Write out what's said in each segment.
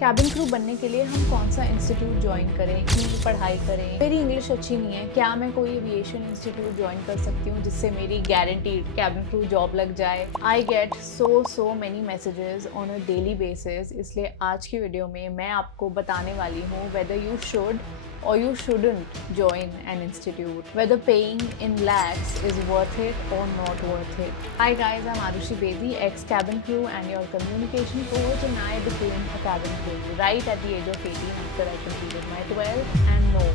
Cabin crew बनने के लिए हम कौन सा इंस्टीट्यूट ज्वाइन करें, क्यों पढ़ाई करें। मेरी इंग्लिश अच्छी नहीं है, क्या मैं कोई एविएशन इंस्टीट्यूट ज्वाइन कर सकती हूँ जिससे मेरी गारंटीड कैबिन क्रू जॉब लग जाए। I get so many messages on a daily basis, इसलिए आज की वीडियो में मैं आपको बताने वाली हूँ whether you should or you shouldn't join an institute, whether paying in lakhs is worth it or not worth it. Hi guys, I'm Arushi Bedi, ex-cabin crew and your communication coach, and I became a cabin crew right at the age of 18 after I completed my 12th. And no,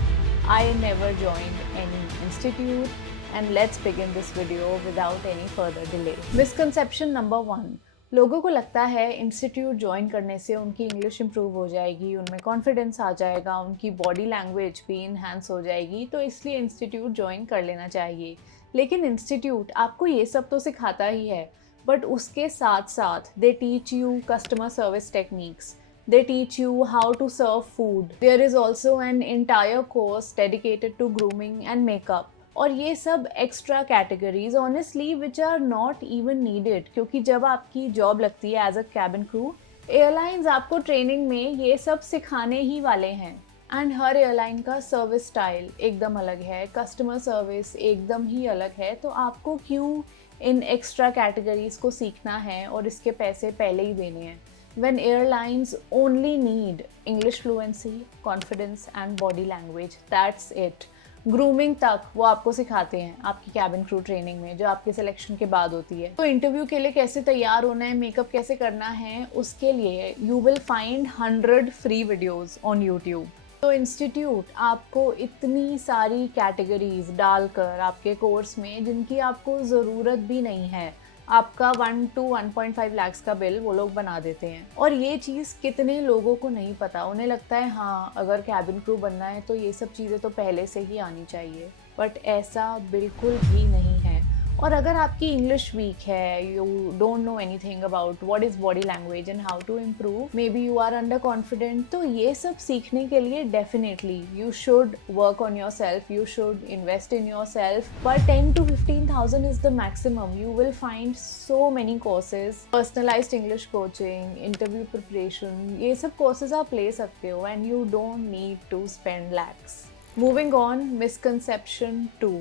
I never joined any institute. And let's begin this video without any further delay. Misconception number 1. लोगों को लगता है institute join करने से उनकी English improve हो जाएगी, उनमें कॉन्फिडेंस आ जाएगा, उनकी बॉडी लैंग्वेज भी इन्हांस हो जाएगी, तो इसलिए इंस्टीट्यूट ज्वाइन कर लेना चाहिए। लेकिन इंस्टीट्यूट आपको ये सब तो सिखाता ही है, बट उसके साथ साथ they teach you customer service techniques, they teach you how to serve food. There is also an entire course dedicated to grooming and makeup. और ये सब extra categories honestly which are not even needed, क्योंकि जब आपकी job लगती है as a cabin crew, airlines आपको training में ये सब सिखाने ही वाले हैं। एंड हर एयरलाइन का सर्विस स्टाइल एकदम अलग है, कस्टमर सर्विस एकदम ही अलग है, तो आपको क्यों इन एक्स्ट्रा कैटेगरीज को सीखना है और इसके पैसे पहले ही देने हैं when airlines only need English fluency, confidence and body language. That's it. Grooming तक वो आपको सिखाते हैं आपकी कैबिन क्रू ट्रेनिंग में, जो आपके सिलेक्शन के बाद होती है। तो इंटरव्यू के लिए कैसे तैयार होना है, मेकअप कैसे करना है, उसके लिए you will find 100 free videos on YouTube. तो इंस्टीट्यूट आपको इतनी सारी कैटेगरीज डालकर आपके कोर्स में, जिनकी आपको ज़रूरत भी नहीं है, आपका 1 to 1.5 लाख का बिल वो लोग बना देते हैं। और ये चीज़ कितने लोगों को नहीं पता, उन्हें लगता है हाँ अगर कैबिन क्रू बनना है तो ये सब चीज़ें तो पहले से ही आनी चाहिए, बट ऐसा बिल्कुल भी नहीं है। और अगर आपकी इंग्लिश वीक है, you don't know anything about what is body language and how to improve, maybe you are under confident, तो ये सब सीखने के लिए definitely you should work on yourself, you should invest in yourself. But 10 to 15,000 is the maximum. You will find so many courses, personalized English coaching, interview preparation, ये सब courses आप ले सकते हो and you don't need to spend lakhs. Moving on, misconception 2।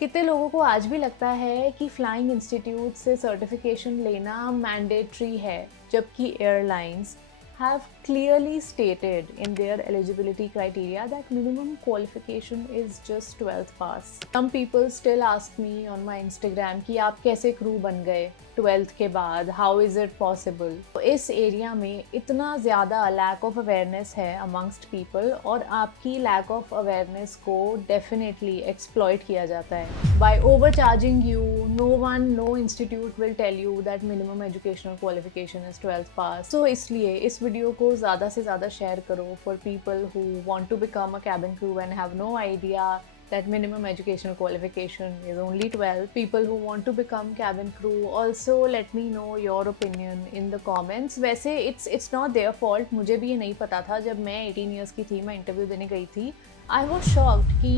कितने लोगों को आज भी लगता है कि फ्लाइंग इंस्टीट्यूट से सर्टिफिकेशन लेना मैंडेटरी है, जबकि airlines have clearly stated in their eligibility criteria that minimum qualification is just 12th pass. Some people still ask me on my Instagram कि आप कैसे क्रू बन गए 12th के बाद, how is it possible? तो इस एरिया में इतना ज़्यादा लैक ऑफ अवेयरनेस है amongst people, और आपकी लैक ऑफ अवेयरनेस को डेफिनेटली एक्सप्लॉइट किया जाता है। By overcharging you, no institute will tell you that minimum educational qualification is 12th pass. So इसलिए इस वीडियो को ज़्यादा से ज़्यादा शेयर करो for people who want to become a cabin crew and have no idea that minimum educational qualification is only 12. People who want to become cabin crew, also let me know your opinion in the comments. वैसे it's not their fault, मुझे भी ये नहीं पता था। जब मैं 18 years की थी, मैं इंटरव्यू देने गई थी, I was shocked कि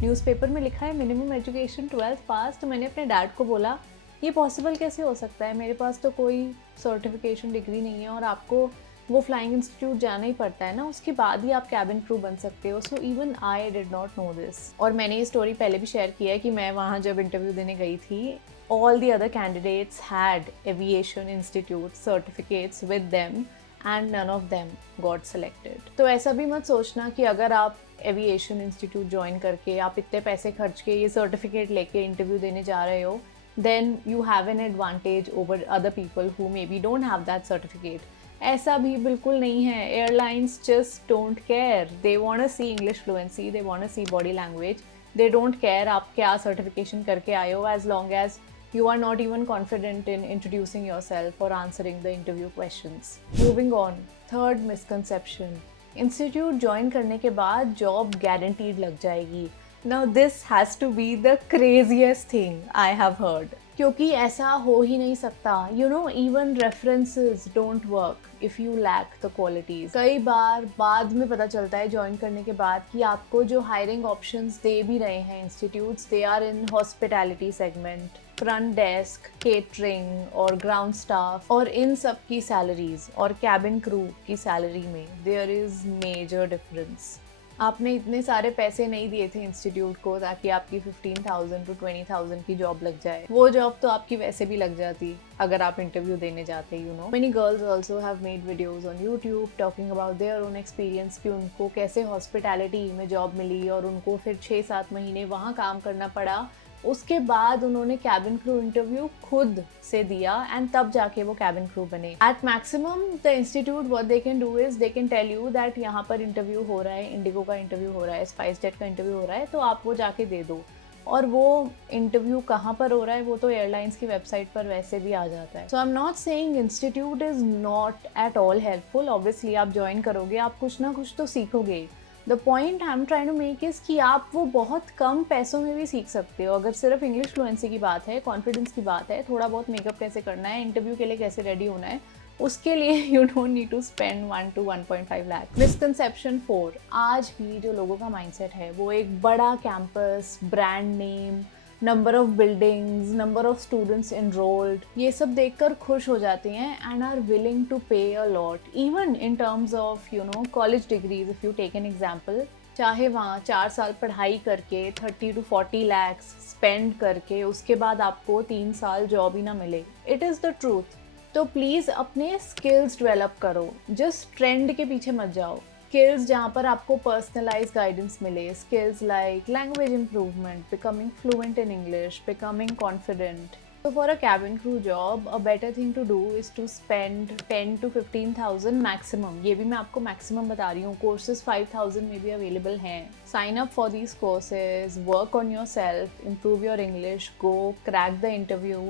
न्यूज़पेपर में लिखा है मिनिमम एजुकेशन 12th पास। तो मैंने अपने डैड को बोला ये पॉसिबल कैसे हो सकता है, मेरे पास तो कोई सर्टिफिकेशन डिग्री नहीं है, और आपको वो फ्लाइंग इंस्टीट्यूट जाना ही पड़ता है ना, उसके बाद ही आप कैबिन क्रू बन सकते हो। So even I did not know this. और मैंने ये स्टोरी पहले भी शेयर किया है कि मैं वहाँ जब इंटरव्यू देने गई थी, all the other candidates had aviation institute certificates with them and none of them got selected. तो ऐसा भी मत सोचना कि अगर आप एविएशन इंस्टीट्यूट ज्वाइन करके, आप इतने पैसे खर्च के ये सर्टिफिकेट लेके इंटरव्यू देने जा रहे हो, then you have an advantage over other people who maybe don't have that certificate. ऐसा भी बिल्कुल नहीं है। Airlines just don't care. They want to see English fluency, they want to see body language. They don't care आप क्या certification करके आए हो, as long as you are not even confident in introducing yourself or answering the interview questions. Moving on, third misconception. Institute join करने के बाद job guaranteed लग जाएगी। Now this has to be the craziest thing I have heard. क्योंकि ऐसा हो ही नहीं सकता। You know, even references don't work if you lack the qualities. कई बार बाद में पता चलता है ज्वाइन करने के बाद कि आपको जो हायरिंग ऑप्शंस दे भी रहे हैं institutes, they are in hospitality segment, front desk, catering और ग्राउंड स्टाफ, और इन सब की सैलरीज और कैबिन क्रू की सैलरी में देयर इज मेजर डिफरेंस। आपने इतने सारे पैसे नहीं दिए थे इंस्टीट्यूट को ताकि आपकी 15,000 to 20,000 की जॉब लग जाए। वो जॉब तो आपकी वैसे भी लग जाती अगर आप इंटरव्यू देने जाते। You know, many girls also have made videos on YouTube talking about their own experience कि उनको कैसे हॉस्पिटैलिटी में जॉब मिली और उनको फिर 6-7 महीने वहाँ काम करना पड़ा। उसके बाद उन्होंने कैबिन क्रू इंटरव्यू खुद से दिया एंड तब जाके वो कैबिन क्रू बने। At maximum the institute what they can do is they can tell you that यहाँ पर इंटरव्यू हो रहा है, इंडिगो का इंटरव्यू हो रहा है, स्पाइस जेट का इंटरव्यू हो रहा है, तो आप वो जाके दे दो। और वो इंटरव्यू कहाँ पर हो रहा है वो तो एयरलाइंस की वेबसाइट पर वैसे भी आ जाता है। So I am not saying institute is not at all helpful. Obviously आप ज्वाइन करोगे, आप कुछ ना कुछ तो सीखोगे। The point I am trying to make is कि आप वो बहुत कम पैसों में भी सीख सकते हो। अगर सिर्फ इंग्लिश फ्लुएंसी की बात है, कॉन्फिडेंस की बात है, थोड़ा बहुत मेकअप कैसे करना है, इंटरव्यू के लिए कैसे रेडी होना है, उसके लिए you don't need to spend 1 to 1.5 lakh. Misconception 4, आज भी जो लोगों का माइंडसेट है वो एक बड़ा campus, brand name, number of buildings, number of students enrolled, ये सब देखकर खुश हो जाते हैं and are willing to pay a lot even in terms of you know college degrees. If you take an example, चाहे वहाँ 4 साल पढ़ाई करके 30 to 40 lakhs स्पेंड करके उसके बाद आपको 3 साल जॉब ही ना मिले, इट इज़ द ट्रूथ। तो प्लीज़ अपने स्किल्स डेवलप करो, जस्ट ट्रेंड के पीछे मत जाओ। स्किल्स जहाँ पर आपको पर्सनलाइज गाइडेंस मिले, skills like language improvement, becoming fluent in English, becoming confident. So for a cabin crew job, a better thing to do is to spend 10 to 15,000 maximum. ये भी मैं आपको maximum बता रही हूँ, courses 5,000 में भी available हैं। Sign up for these courses, work on yourself, improve your English, go crack the interview.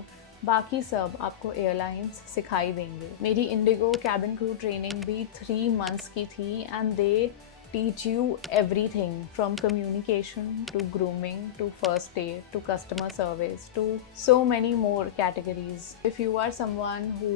बाकी सब आपको एयरलाइंस सिखाई देंगे। मेरी इंडिगो कैबिन क्रू ट्रेनिंग भी 3 months की थी and they teach you everything from communication to grooming to first aid to customer service to so many more categories. If you are someone who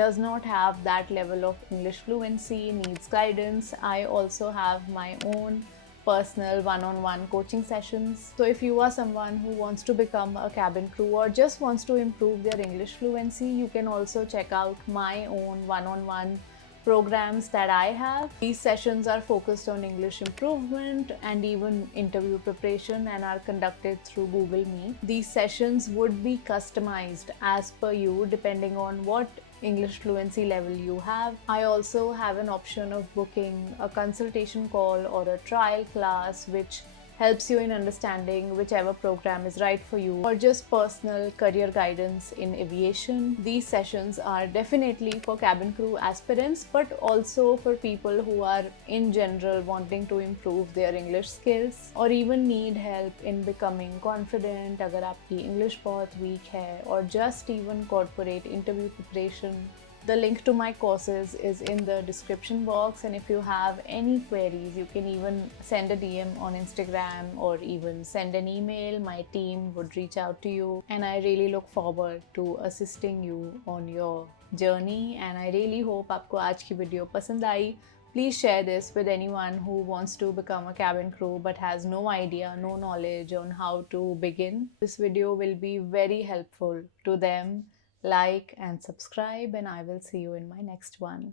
does not have that level of English fluency, needs guidance, I also have my own personal one-on-one coaching sessions. So if you are someone who wants to become a cabin crew or just wants to improve their English fluency, you can also check out my own one-on-one programs that I have. These sessions are focused on English improvement and even interview preparation and are conducted through Google Meet. These sessions would be customized as per you depending on what English fluency level you have. I also have an option of booking a consultation call or a trial class which helps you in understanding whichever program is right for you, or just personal career guidance in aviation. These sessions are definitely for cabin crew aspirants, but also for people who are in general wanting to improve their English skills or even need help in becoming confident अगर आपकी English बहुत weak है, or just even corporate interview preparation. The link to my courses is in the description box, and if you have any queries, you can even send a DM on Instagram or even send an email. My team would reach out to you, and I really look forward to assisting you on your journey. And I really hope आपको आज की video पसंद आई. Please share this with anyone who wants to become a cabin crew but has no idea, no knowledge on how to begin. This video will be very helpful to them. Like and subscribe, and I will see you in my next one.